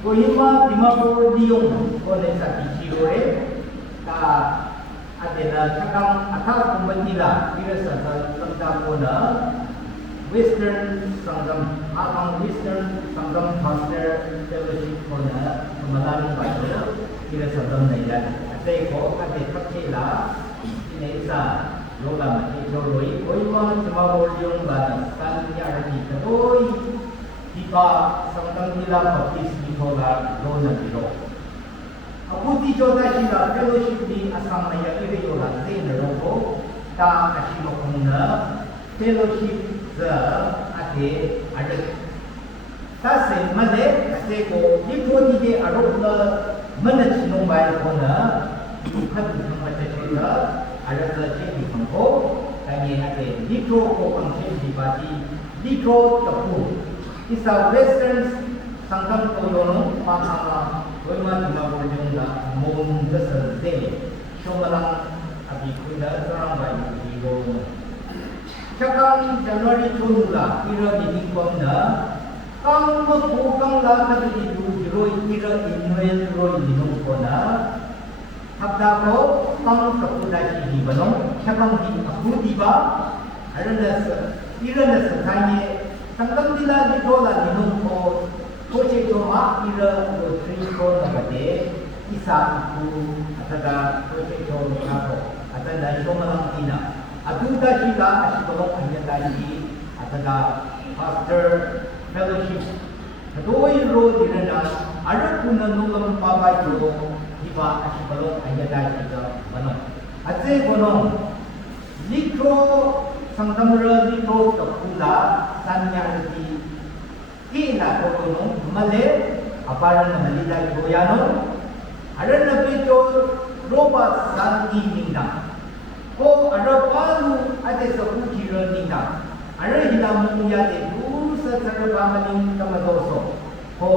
Kohima Dimapur Diong Kone Sati Chirore Ta Adela Chakam Atas Kumbatila Kira Sangtam Kona Western Sangtam Akang Western Sangtam Master Fellowship Kona Malang Bajo Kira Sangtam Nailan Ate Ko Ate Kapchela Inesa Lola Mati Choroi Kohima Dimapur Diong Bana San Yarati Katoi Dipa Sangtam Nila Baptis Nicola Lona Biro. Aputi Joda Shila Fellowship di Asam Maya Iriyola Zena Rogo Ta Ashimo Kuna Fellowship The Ate Adat Tase Male Aseko Dipoti de Arokla Manachinong Bayan Kona Hati Hamachachila Adat Chendi Kampo Kanye Ate Dipro Ko Pangchen Dipati Dipro Tapu Isa Western Sangtam Koyono Mahama Kohima Dimapur Jungla Mong Jasal Day Shomalang Abi Kuda Sarangbai Iwo Chakang January Chunula Ira Binikomna Kang Mokukang La Kabidi Roi Ira Inuel Roi Dinukona Habdako Kang Kapudashi Dibanong Chakang Di Abu Diba Ira Nasatanye Sangtam Dila Nicola Dinukko Koche Choma Ira Triko Nagade Isa Iku Ataga Koche Choma Ataga Shomalang Ina Atuda Shila Ashibalong Anyatayi Ataga Pastor Fellowship Katoi Ro Dirana Arakuna Nulam Papa Yo Diba Ashibalong Anyatayi Manong Atse Bonong Likro Sangtamura Likro Kapula Sanyarati Ina Kokono Male Aparan na Malila Goyano Aran na Pito Roba Santi Nina Ko Arapalu Ate sa Kukira Nina Aran Hinamu Yate Du sa Sarabamaning Kamadoso Ko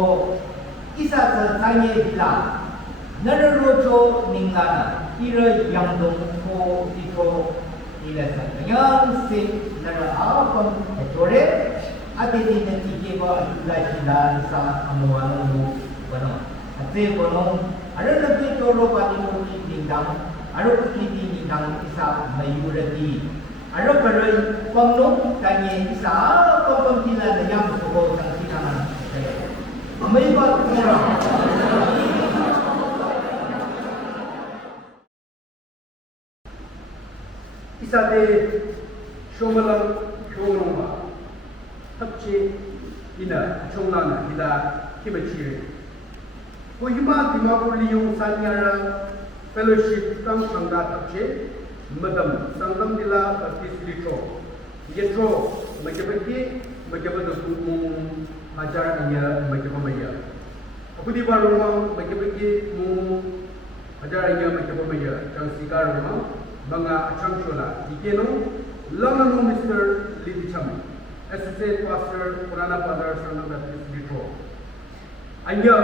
Isa sa Tanye Hila Nararocho Ninglana Ira Yangdong Ko Ito Ila sa Kanyang Si Naraapang Etore Ate din na tigiba at sila sa amuan mo bano. Ate bonong ano na dito ro pati mo kitindang ano ko kitindang isa mayurati. Ano karoy pamno kanya isa pagpangkila na yang suko sang sinangan. Amay ba tora? Isa de shomalang shomalong Tapchi ina chonglana ida kibachi Kohima Dimapur Liyong Sanyara Fellowship Tang Sangda Tapchi Madam Sangtam Dila Baptis Litro Yetro Majabaki Majabadu Mung Ajar Inya Majabamaya Aku di Barumang Majabaki Mung Ajar Inya Majabamaya Chang Sikar Rumang Banga Changchola Ikeno Lamanu Mr. Lidicham Associate Pastor Purana Father Sangtam Baptist Litro. Anya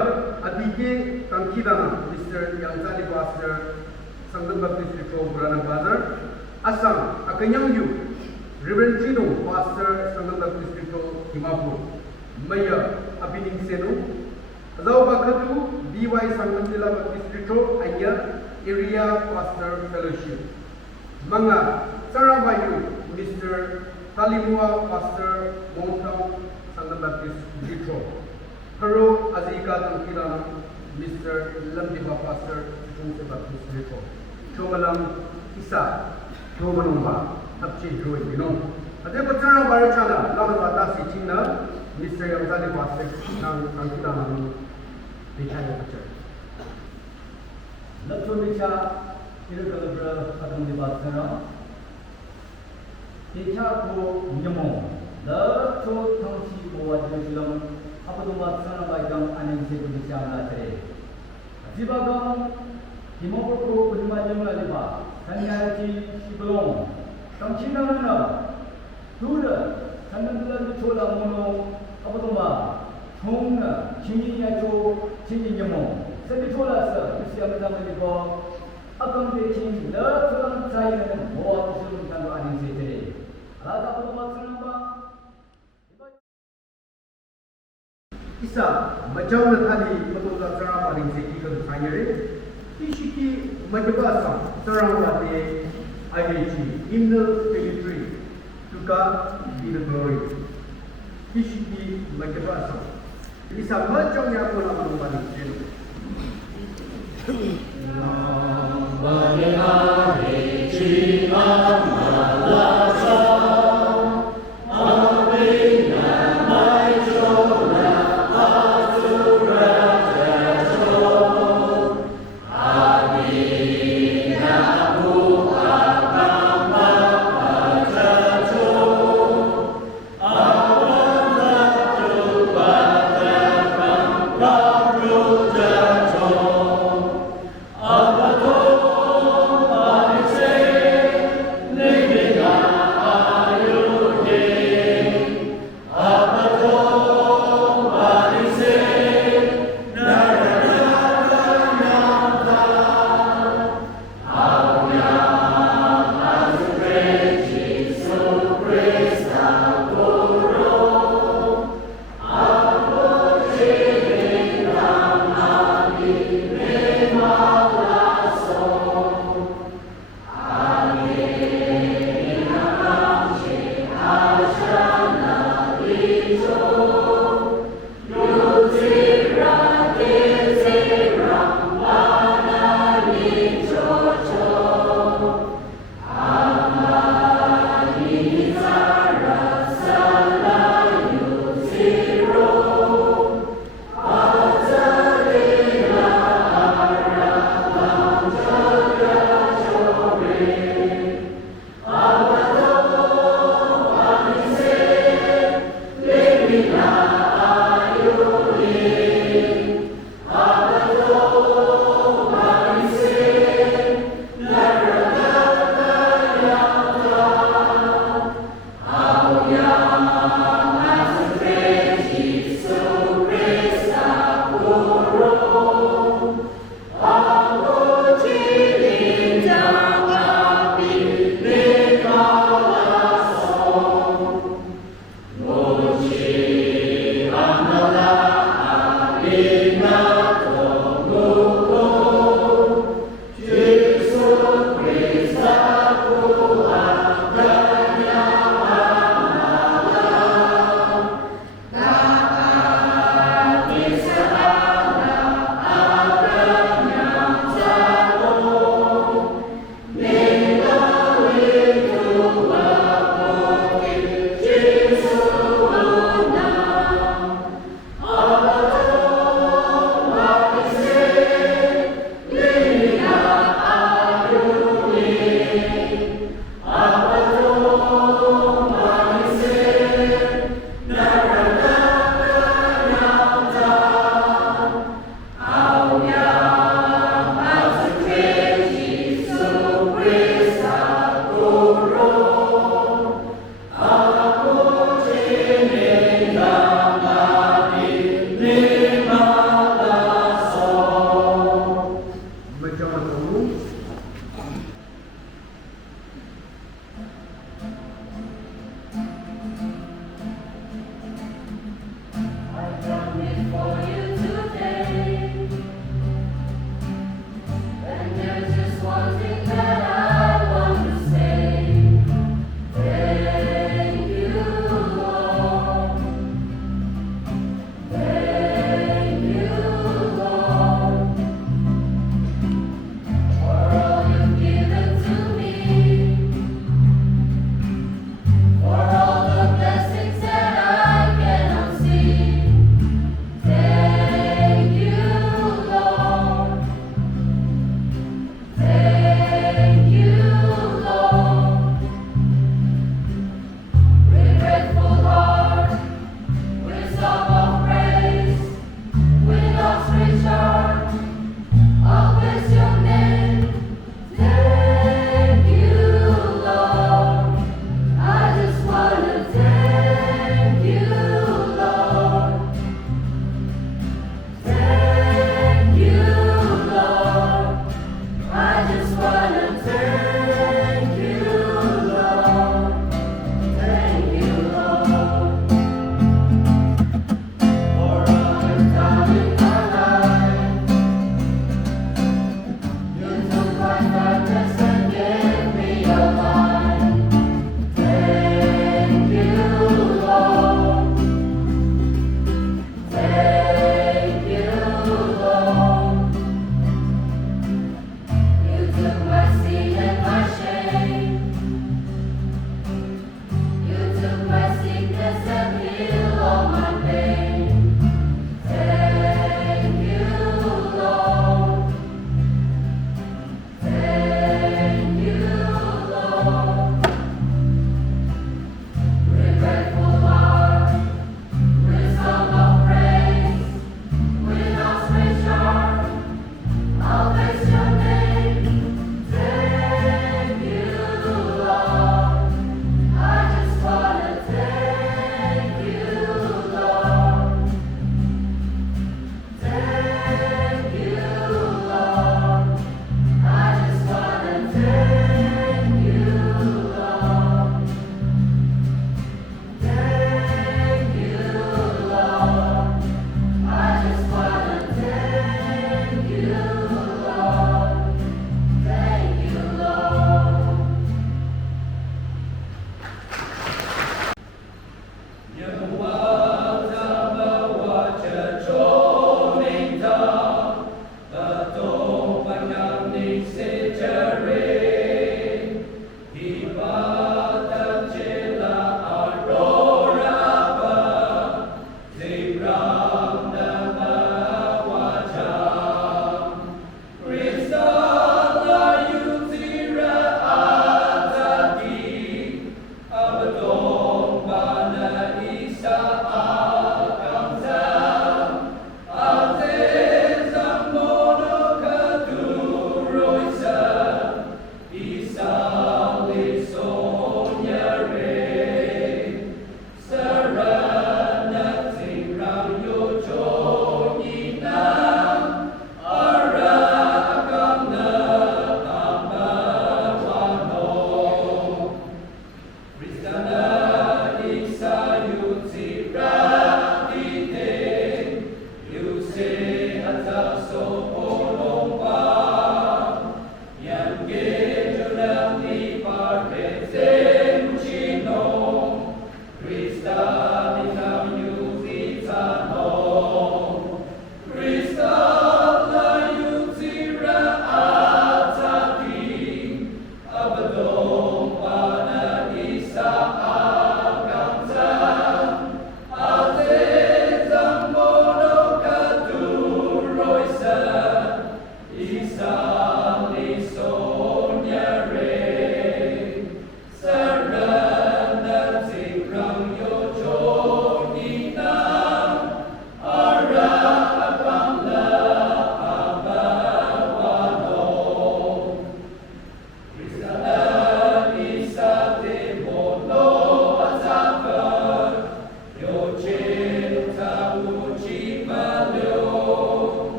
Adike Tangkidana Mr. Yangzali Pastor Sangtam Baptist Litro Purana Father. Asam Akanyang Yu Reverend Chino Pastor Sangtam Baptist Litro Dimapur. Maya Abining Senu. Azau Bakatu DY Sangtam Dila Baptist Litro Anya Area Pastor Fellowship. Manga Sarabayu Mr. Kalimua Pastor Montang Sangtam Baptist Litro. Haro Azika Tangkilana Mr. Lamdiba Pastor Sangtam Baptist Litro. Chomalang Isa Chomanumba Tapchi Joy Binong. Ate Pachana Barachana Lama Dasi China Mr. Yamzali Pastor Tangkilana Dichaya Pachar. Latro Dicha Irregular Padang Dibatana Dicha Ko Nyamo The Cho Tangchi Boa Jerusalem Apaduma Sana Baikam Aning Seku Dicha Latre Jibagam Dimapur Ko Kohima Jumla Liba Sanyarati Shibalong Tangchi Nana Dura Sangantula Chola Mono Apaduma Chongna Chini Yacho Chini Nyamo Sebi Chola Sa Isi Amadama Liba Akam Deking The Tulang Chayan Boa Jerusalem Tango Aning Seku Rata Apaduma Sana Ba isa macam thali betul sarang paling seki ke sanyere tishiki madbasa sarang wate IHG inner spiritual juga in the glory tishiki madbasa isa macam yang pun nama paling seki Amen.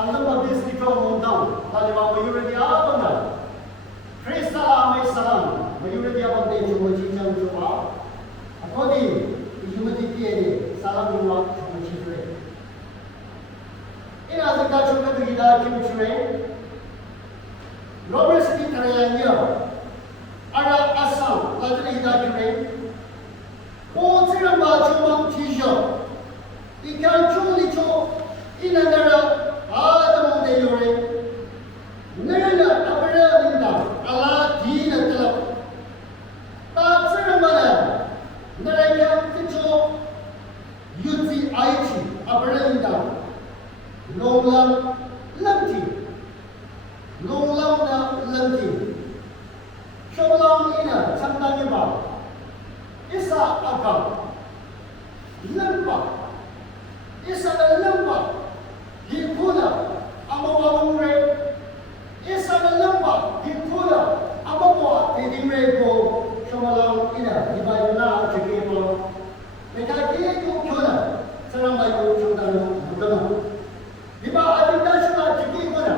Sangtam of this little hometown, Taliban Mayuradi Abana, Praise Salam, Salam, Mayuradi Abane, Chumachicham Chuma, according to Humati Salam Yuma Chumachifre. In Azaka Chukatida Kimchre, Robert City Tarayanya, Ara Assam, Latri Dakure, O Tiramba Chumam Tisha, Ikan Chulicho, in another. Adam de Yore, Nella Abra Linda, Allah Dina Telep, But Seramana, Narayam Ticho, Yuti Aichi, Abra Linda, Lolam Lamti, Lolam Lamti, Sholam Ina, Santaniba, Isa Agam, Lampa, Isa Lampa. Hikuna, Amawamure, Isana Lamba, Hikuna, Amawa, Tidimeko, Shomalam Ina, Dibayuna, Chikimo, Mekaki, Kuna, Sarambayo, Chundano, Mudano. Diba Aditashuna, Chikimuna,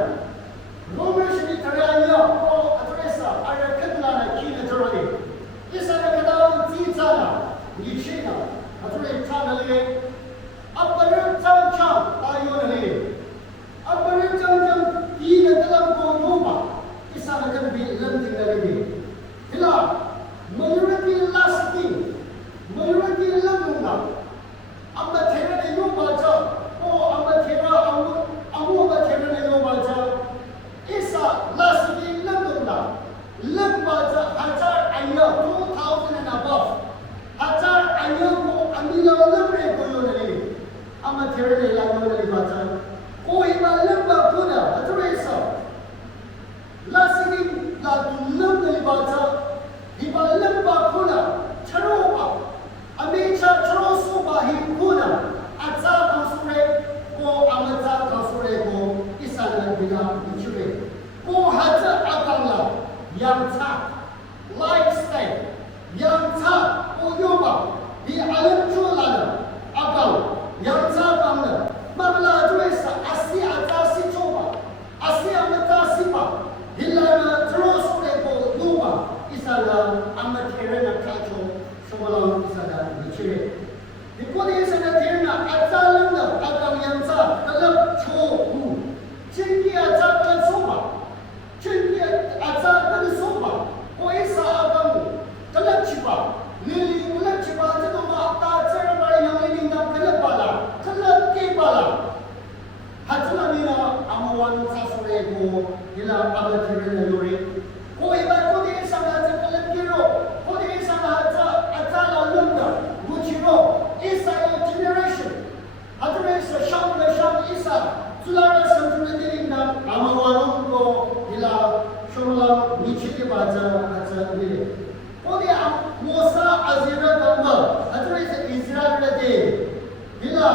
你去为，我还是阿刚了，养差 lifestyle， 养差我有吧，你阿人做来了，阿刚养差刚了，妈妈啦就会是阿西阿扎西做吧，阿西阿们扎西吧，你来了这罗说的个有吧，伊啥呢？阿们天人的看出什么了？伊啥呢？你去为。你过年生的天呐，阿扎人的阿刚养差，可能错误，今天阿扎跟说吧，今天阿扎跟说吧，我一啥阿刚，可能去吧，你可能去吧，这个嘛，大自然把养你领导可能罢了，可能给罢了，还知道你呢，阿们玩啥说的个，你那阿们天人的有人，我一般过年生的这个人给肉，过年生的阿扎老人的，不去肉。Isa generation, otherwise sham le sham isa, zulara samtuna dirinda, amawarong ko ila shomalam nichiti baca aca bile. Kodi am Musa azira damba, otherwise Israel de ila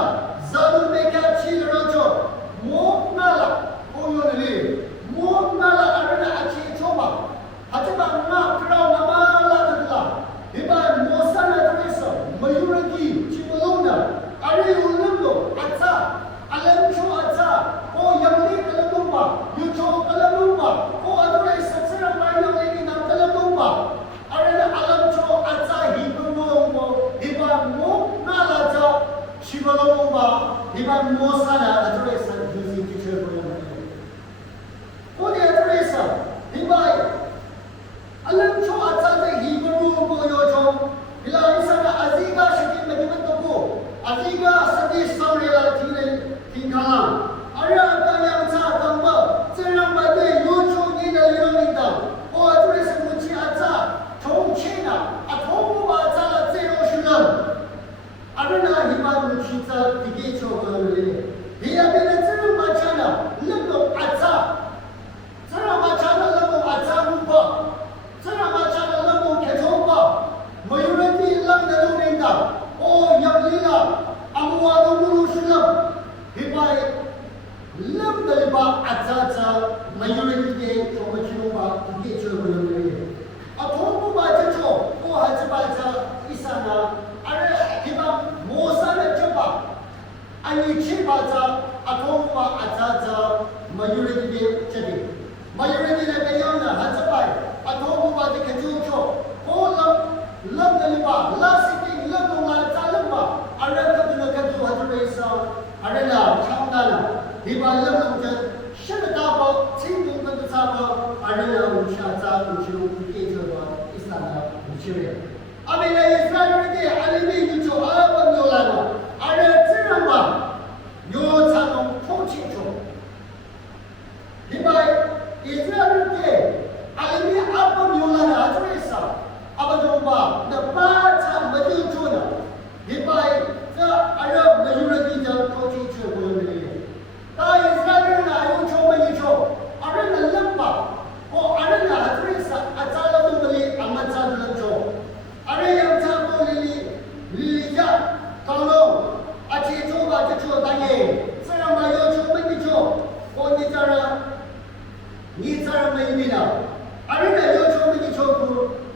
zalu meka chil rojo, mok nala koyon le, mok nala arana achi choma, hatiba na krau namala kadla, iba Musa na teresa, mayuragi. Are you lumbo? Atza, alam cho atza, o yamli kalamumba, you cho kalamumba, o adore satsara mayo lady na kalamumba. Are the alam cho atza hibumbo, hiba mo nalaja, shibalomba, hiba mo sana adore sa juzi teacher ko yung o di adore sa, hiba alam cho atza de hibumbo yo cho, ila isa na aziga shikin magimanto ko. Aziga sadi samrela tingkala. Ara kaya sa tamba, serang bade yocho ni na liromita. O ature sa muchi atsa, chongchina, atomo ba atsa la zero shulam. Ara na hiba muchi sa tige chokalele. Hiya bina serang bachana, lembo atsa. Serang bachana lembo atsa rupa. Serang bachana lembo ketomba. Mayurati lang na lumita. O yang lila, amuado mulu sulam, hibai lam daliba atza mayuriti ke cuma cuma ke cuma mayuriti. Atau baca co, o haji baca isana, ada hiba mosa na coba, ani ci baca atau atza mayuriti ke jadi. Mayuriti na kayana haji bai, atau baca kejujo, o lam daliba, lasiti lam nungal talamba, ada kaduna kadu hadresa, ada la chamdana, hiba lam nungal shadaba, cinggung kadu saba, ada la unshaza unshiru kejoba, istana unshiru. Abila Israel ke alimi yujo apa nyolana, ada ceramba, yo canong pochicho. Hiba Israel ke alimi apa nyolana hadresa. Apa coba? Dapat baju cuna. Hibai, ada baju lagi jauh koci cuna boleh beli. Tapi Israel na ayu coba ni coba. Ada na lempa. Oh ada na hadresa. Acala tu beli amat sah dalam coba. Ada yang campur lili ja. Kalau aci coba coba tanya. Saya mayu coba ni coba. Oh ni cara mayu ni lah. Ada na ayu coba ni coba.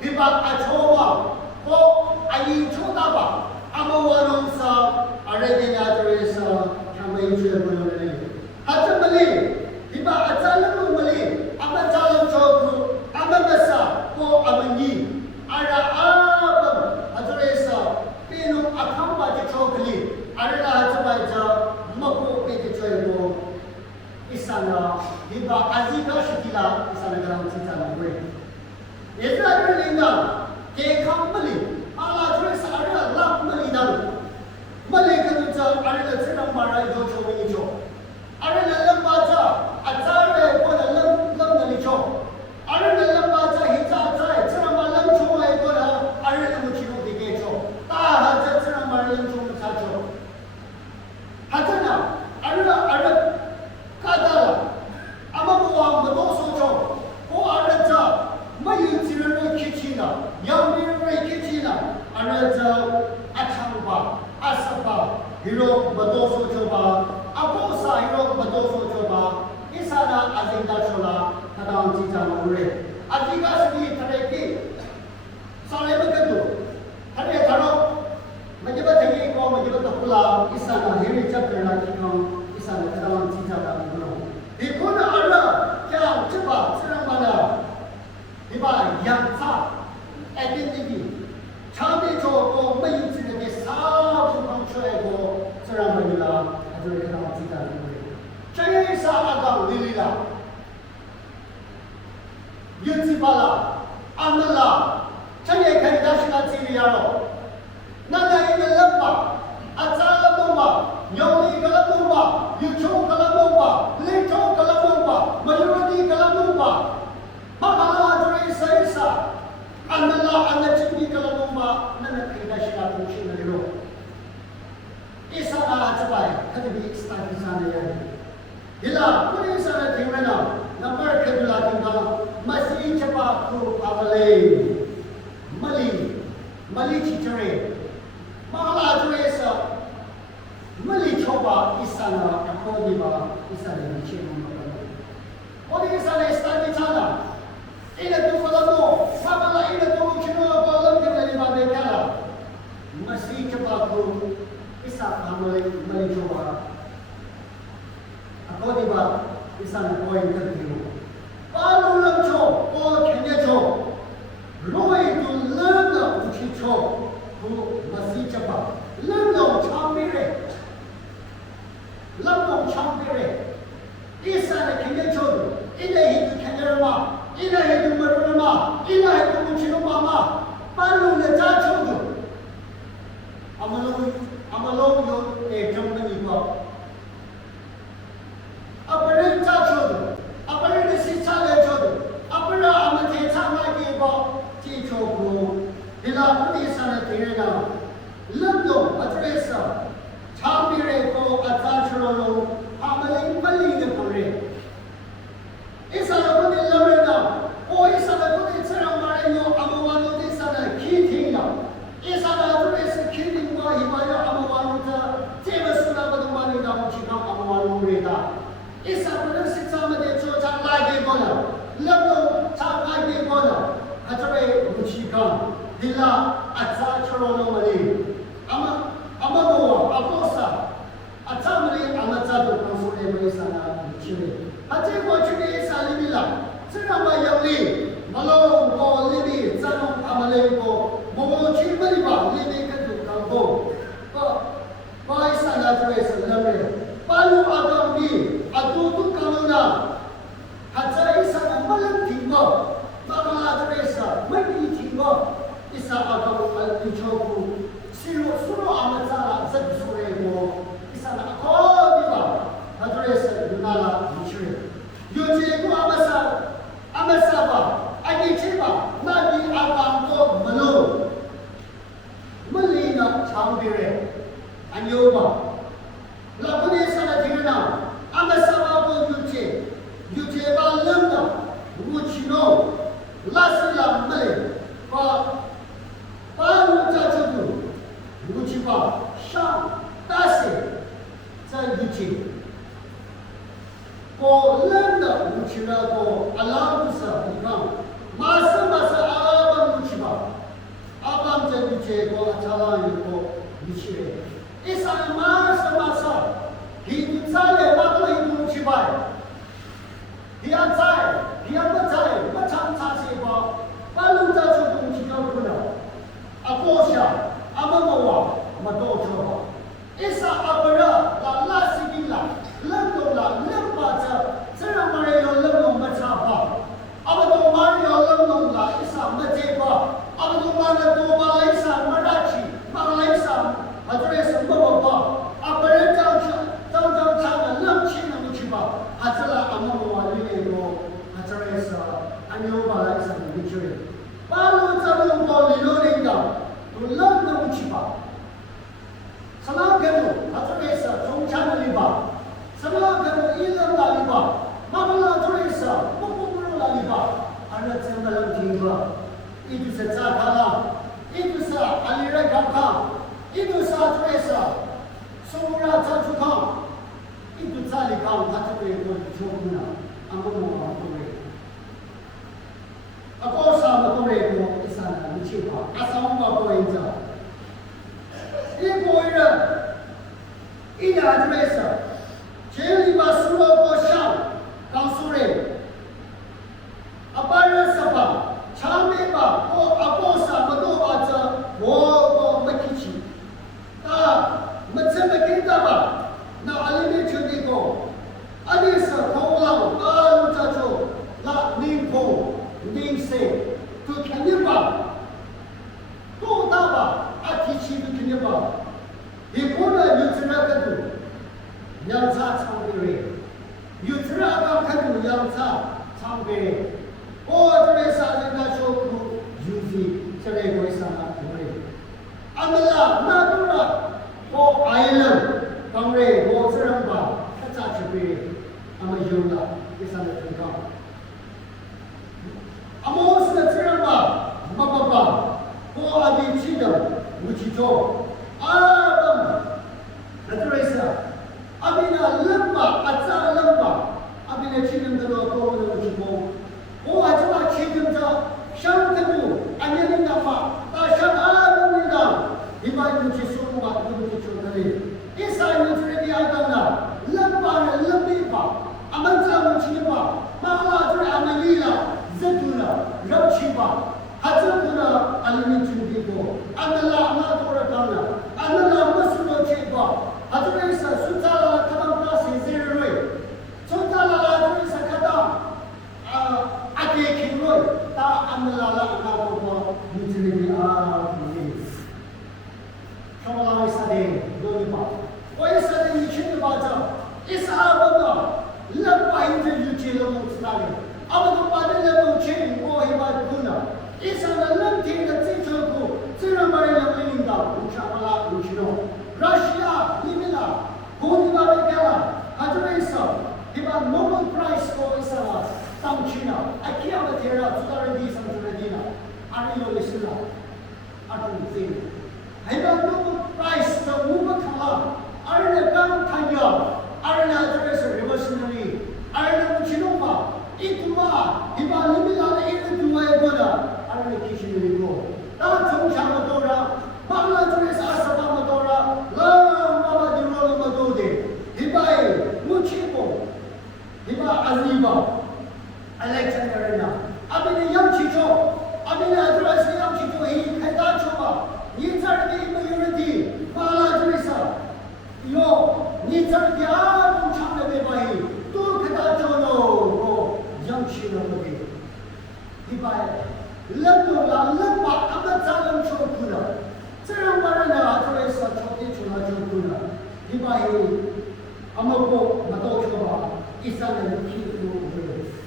Hiba achoba, ko ayi choda ba, amawarong sa aregenya teresa kamay siya mo na Hatta mali, hiba achalam mo mali, amachalam choku, amamasa ko amanyi, ara abam ateresa, pinong akamba di chokli, ara na hatta ja mako peke choy mo, isana hiba azika shikila isana garam sita na Israel linda ke kambali ala dress ada lap malida malika nunca ada cerang mara yo chomi cho ada lambaja azare ko lam nali cho ada lambaja hija azare cerang malam cho ai ko ada muchiru dige cho ta haja cerang mara lam cho cha cho hajana ada kadala amamu wa madoso cho ko ada ja mayu tirano kichina, yang miroi kichina, anaja achamba, asapa, hiro badoso coba, apo sa 他当机长无人，啊，这个是你他的给，上来不跟住，他的他说，没就把这个光没就把它不拉，一上来因为这边来这个一上来他当机长的不弄，你可能二了，像这把这样嘛的，你把洋茶，哎对对对，长的做过没有这个的啥不能出来过，这样嘛的啦，他就是他当机长的不弄，这啥阿当哩哩啦。Yutibala, Amala, Chane Kandashina Tiliaro, Nana in the Lamba, Atala Bomba, Yoli Kalabumba, Yucho Kalabumba, Lito Kalabumba, Majority Kalabumba, Mamala Teresa, Andala and the Chimney Kalabumba, Nana Kandashina Pushina. Isana Atabai, had to be excited Sunday. Hila, what is a thing right now? Number Kadula Masi Chapaku Amalay Mali Chichare Mala Teresa Mali Choba Isana Akodiba Isana Chim. What is an Estanitana? In a Tufalamo, Mamala in a Tumuchino, Bologna, Kala Masi Chapaku Isa Amalay Mali Choba Akodiba Isana Point Continue. Palu Lamcho, or Kenyacho, Roy to learn the Uchicho, who Masichapa, learn the Champire, Lambo Champire, Isana Kenyacho, Ina to Kenyama, Ina to Marunama, Ina to Uchinoma, Palu the Tacho, Amalong, a company pop. Apparent Tacho, apparent Sicale Chodo, Apara Amate Tamaki Bob, Ticho, Hila Sana Tirena, Lundo, Atresa, Tambire Go, Atacholo, Amaling Mali the Pore. Is a good Lorena, or is a good Saramarino, Amawano, this other key is a killing boy, Himaya Amawanuta, Tevasuna, the money down Chica Amawanu Reda. Is a good system of the church like a bonner, Lando, Tam like a bonner, Atare, Muchikan, Hila, Atacholo Mali, Amamoa, Aposa, Atamari, Amatado, Consul, Sana, Chile. I take what you need, Salimila, Sinama Yali, Malo, Go, Libby, Sano, Amalembo, Momo Chimaliba, Libby, Kambo, Boy Sana, Lebre, Palu Adami, Atutu Kaluna, Hatsa Isa, Malam Timbo, Mama Teresa, Maki Timbo, Isa Adam Alpichoku, Suro Amatala, Zabsuremo, Isa Akodiva, Teresa, Dunala, Michri. Yuji Amasaba, Agichiba, Nadi Abango, Malo, Malina, Chambire, Anyoba. Lapune sana tirana, Amasaba bo Yuche ba landa, Muchino, Lasila Male, Pa Nuchachudu, Muchiba, Sham, Tase, San Yuchi. Ko landa Muchira ko Alamusa, Ikam, Masa Abam Muchiba, Abam Jaduche ko Atala Yuko, Michire. Isa masa, Hitsale, Makla Muchibai. He outside, he outside, Macham Tasiba, Baluta to Muchikuna, Akosha, Amamoa, Madocho. Isa Abara, La Lasivilla, Landola, Lempata, Seramarino Lemo Matapa, Abado Mario Lemola, Isa Mateba, Abado Mana Isa Marachi, Malaisa, Address Baba, Aberta, Downtown China, Lumchin and Muchiba, Atala Amamoa, Lino, Address, Anova, and Victory. Balu Tabumbo, Liloringa, to learn the Muchiba. Salagano, Address, from China Liba. Salagano, Ilan Liba, Mamala Teresa, Mopumula Liba, and that's a Melantinga. It is a Zakala, it is a Alireka. Itu saat Teresa, semua satu kam, itu tali kam hati pun cuma, ambo mau ambo. 阿桑巴过一着，一国人，一两就没事，这里把苏罗过上，告诉人，阿巴人什么，长眉吧，我阿波什么都把这我没提起，啊，没这么给他吧，那阿里面就那个，阿里是空浪，阿鲁这就那宁空宁塞。都肯定吧，多大吧？阿提起都肯定吧。一个呢，有这个度，洋茶长辈人，有这个看度洋茶长辈人。我这边啥人家说苦，就是这类为啥呢？因为俺们啦，那都了，我爱人，当然我这人吧，他咋去别人，俺们有了，第三个情况。阿摩斯的这样吧，我阿弟记得无其中，那这意思啊，阿弟呢冷吧，阿扎冷吧，阿弟呢记得这个多么的无其中，我还就把记得这上天路，阿年龄的话，大上阿不领导，一般无其中吧，无其中的哩，一三年这个第二个呢，冷吧呢冷没吧，阿们这无其吧，妈妈这阿们离了。这度呢，绕去吧，他这度呢，阿里面经历过，阿那拉那多少趟了，阿那拉没什么去吧，他这边是苏扎拉看到他谁谁瑞，苏扎拉拉这边是看到阿给听瑞，他阿那拉拉那多你这里啊，你，什么拉伊萨的，多你吧，我伊萨的你去的吧这，伊萨阿不的，那把伊这就接了弄死那里。阿们都把那个东西过一把苦了，一上的冷天的最辛苦，自然把人领导，无常不拉无去弄。Russia 里面啦，国际那边啦，他这边是，一把 Nobel Prize 过一上了，当去了，还第二个天了，知道人地上知道地了，阿里有的是了，阿东这个，还把 Nobel Prize 的5个看了，阿人的刚看了，阿人呢这边是 revolutionary， 阿人的无去弄吧。一嘛，一般你们那的一个多一个的，俺们必须有一个。那从小么多了，妈妈这边是28么多了，那妈妈就弄那么多的，一般我去过，一般阿里吧，阿来参加人呐，阿边的氧气球，阿边的这边是氧气球，开大球吧，你这儿的没有人的，妈妈这边是，哟，你这儿的啊，农场的没关系，都开大球喽。氧气那么的，一般冷多了，冷吧，他们咋能受苦了？这样把人呢，这边是朝天出来受苦了。一般阿们过没到车吧，一三年屁股不会。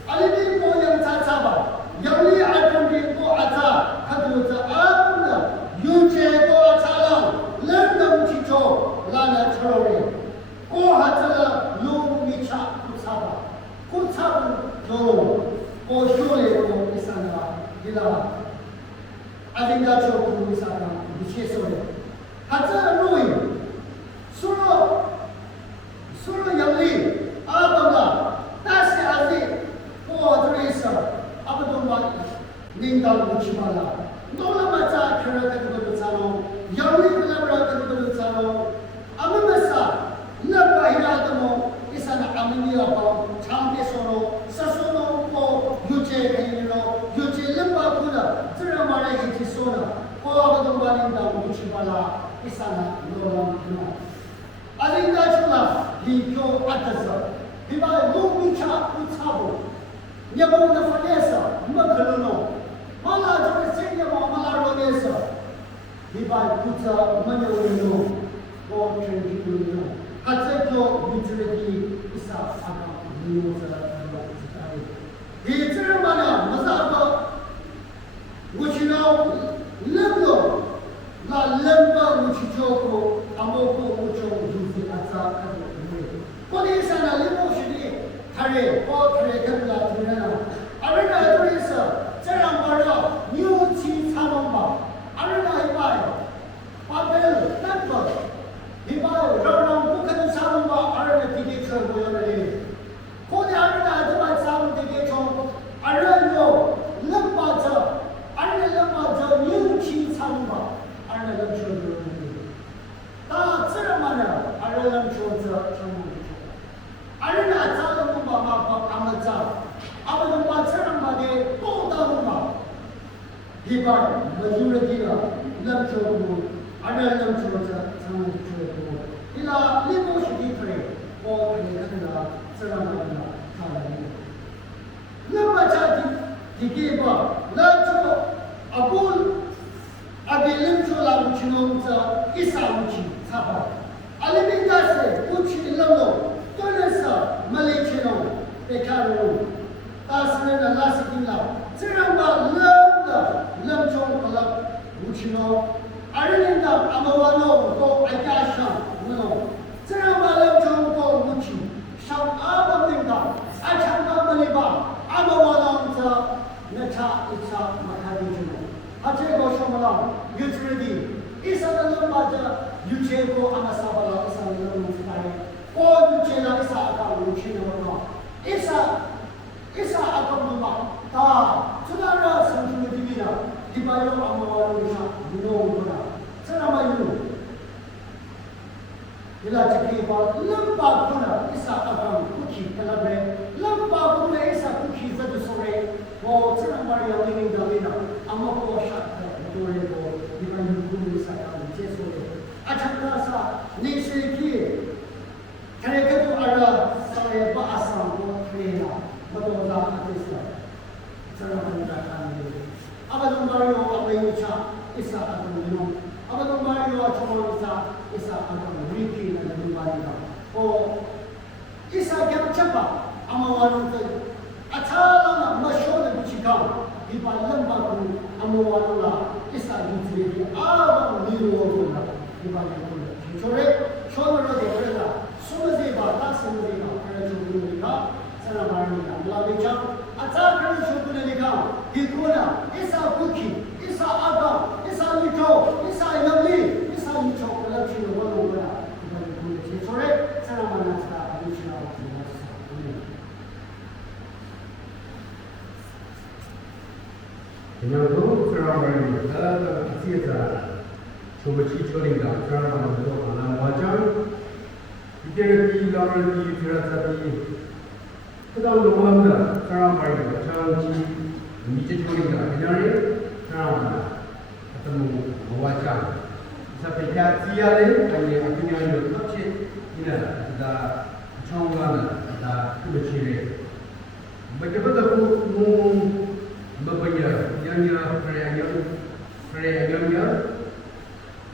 阿里边过养杂杂吧，养里阿中边过阿杂，他都是阿公的，有钱过杂了，冷能去做，哪能吃了嘞？过哈这个路米茶不差吧，不差不。我说的我第三个，你知道吧？阿人家说不为啥呢？你先说的，他这录音，说了杨丽，阿不的，但是阿丽，我这里是阿不懂吧？领导不去嘛了，弄了嘛咋去了？这个都咋弄？杨丽不能让这个都咋弄？阿们没啥，那把伊拉的么？第三个阿们要帮长别说喽。有些可以咯，有些人把苦了，这样嘛来一起说了，我不懂把领导不去把啦，第三个罗浪去了，阿领导去了，领导阿德斯，你把农民差不差不，你把我的发电是没可能咯，马拉这个谁也马拉罗电是，你把不知没有人用，我全体都用，他这个你这里第三阿刚你有这个。你这人嘛呢？没啥个，我去了冷了，那冷吧我去教过，阿莫过我教就是阿扎看着因为，我的意思呢，你不是的，他人我他人看不了主人了，阿人呢这里是这样玩的，牛气长龙吧，阿人呢一般，把本难个，一般让不可能长龙吧，阿人呢弟弟车不要的，或者阿人呢。Diba, majority la lam cho mo, ana lam cho cha sang cho mo. Ila limo shiki tre, o tre kana sarama na kala ni. Lam cha di ba, la cho abul abi lam cho la mu chino cha isa mu chi sa ba. Alimita se uchi lam lo, tonesa male chino pe karo. Tasne na lasikin la, sarama lam chong kalap uchino arinda amawano ko aikasha no sarama lam chong ko uchi sham abamdinga achanga maliba amawano ta nacha itsa makadijino hache go shamala yutredi isa lam baja yuche ko amasabala isa lam muftai ko yuche la isa aka uchino no isa akamuma ta sunara sanjung divina dibayo amawalo na buno na saramayu ila chikiba lamba kuna isa akam kuki kalabe lamba kuna isa kuki zadu sore o saramariya meaning davina amako shakta dore ko dibayo kuna isa akam jesore achakta sa nise ki kare ara sare ba asam ko krena Madola Atisa, Saramanda Kami. Abadong Mario Abayucha, Isa Agamino. Abadong Mario Chomorisa, Isa Agam Riki na Nadumarina. O Isa Gamchapa, Amawanong Tay. Atala na Mashola Bichikam, Ipalambaku, Amawanola, Isa Gutri, Abang Niro Runa, Ipalambaku. Chore, Chomora de Rela, Sumazeba, Tasamazeba, Karajunika. Saramaria, Lavicha, Attacker Shukunika, Hikuna, Isa Buki, Isa Aga, Isa Mito, Isa Yami, Isa Mito, Lachi, Walla, Sore, Saramanasta, Lucia, 그냥도 사람을 기회자 조금씩 처리가 사람으로 하나 와장 이게 이거를 이들한테 그다음 넘어갑니다. 사람을 장지 미지 처리가 그냥에 사람을 어떤 와장 sampai tiada hanya akhirnya itu kecil ini ada canggungan ada kecil. Bagaimana aku membayar yang perayaan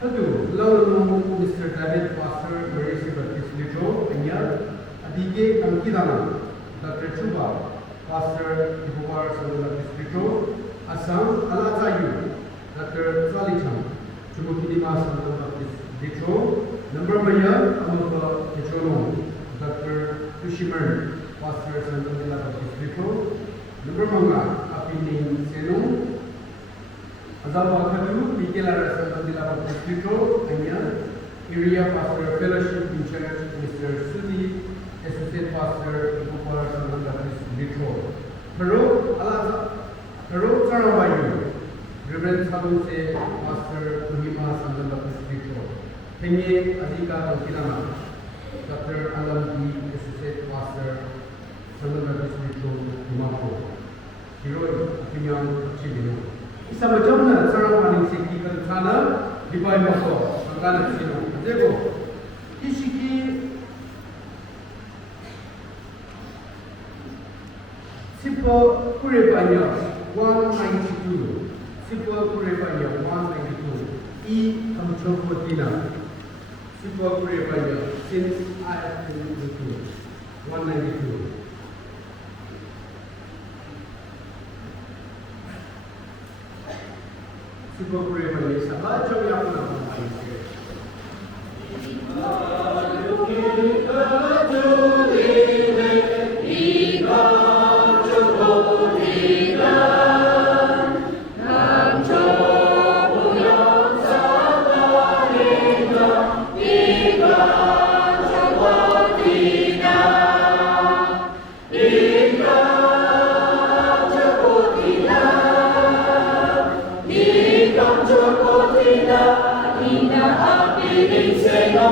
itu lalu Mr. David Pastor berisi berkisah hanya adik angkitan Dr. Chuba Pastor Dimapur Sangtam Asam Alatayu Dr. Salicham Cuma Kohima Sangtam number bayar Amaka Kechono Dr. Kushimar Pastor Sangtam number manga Apining Seno Azal Wakatu, Mikela Sangtam hanya Area Pastor Fellowship in Church Mr. Sudi Associate Pastor Dimapur Sangtam Pero Sarawayu Reverend Sabunse Pastor Kohima Sangtam Penye Adika Kilama Dr. Alam Associate Pastor Sangtam Dimapur Hero Pinang Chibino Isa macam na sarang paling signifikan sana di bawah motor angkana sino. Jadi, isiki siapa kurepanya 192, siapa kurepanya 192. I amcokotina, siapa kurepanya since I 192. Incorporate my list. About to be up on Inna api in seno,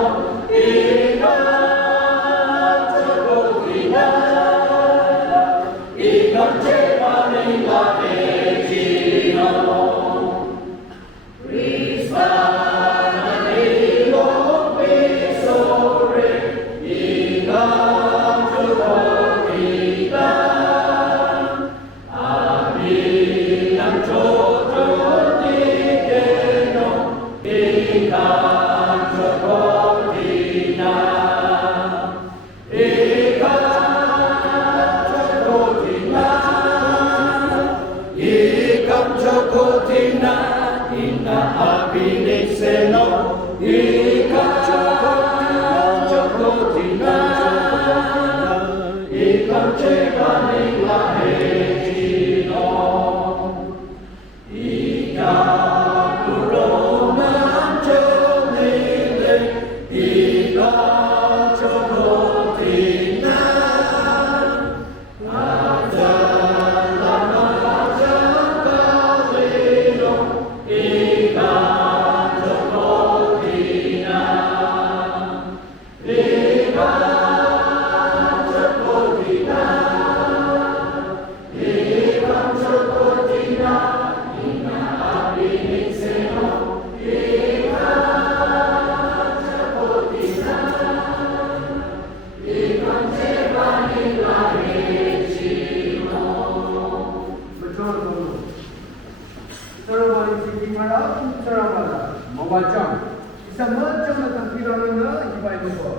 Mawajang isa macam na tampilan na iba-iba po.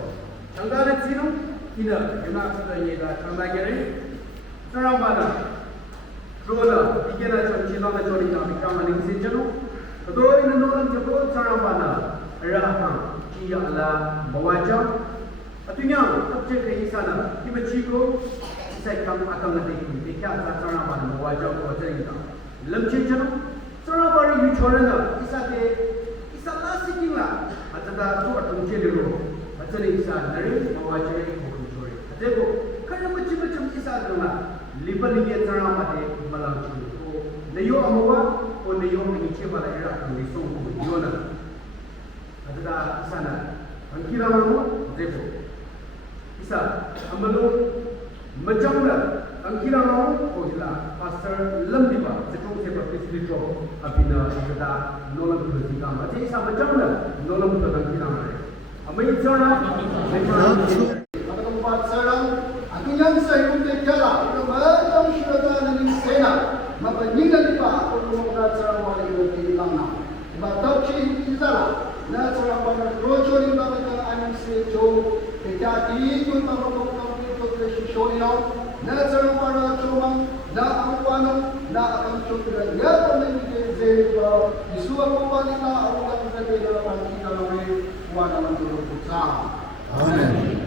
Tanggalan sino? Ina, yun ang sa niya tanggalan sarang mana. Rola, bigyan na sa chila na jori na bigyan ng sinjano. Kadoy na noon jabo sarang mana. Rahang iya ala mawajang. At yun yang object na isa na kimachiko isa ikang atang na tingin. Bigyan sa sarang mana mawajang ko sa ina. Lamchin jano. Sarang mana yung chora na isa de isa nasiking la at saka ito at ang jelero at saka isa na rin mawajay ko kuchori at ito kaya macam-macam isa na liban-ligyan sa ramate malang churi o nayo amawa o nayo mangichi bala ira ang lisong ko yun na at saka isa na ang kailangan mo at ito isa ang malong macam na ang kailangan mo o hila pastor lam di ba sa kong sepa pisilito apina ikata nolang ko di kama at isa macam na nolang ko ang kailangan amay ito na Matagumpat sarang ang inyong sa iyong kaya ito ba ang siyata ng sena mapaningan pa ako lumunod sa mga iyong lang na ibataw siya hindi sala na sa mga rojo rin ba ang anong secho kaya dito marunong kang dito presisyon nyo na sa mga chumang na ang paano na ang chukran ya pa na hindi ba isuwa ko pa nila ako lang sa kaya ng kita ng wala man tulog sa Amen.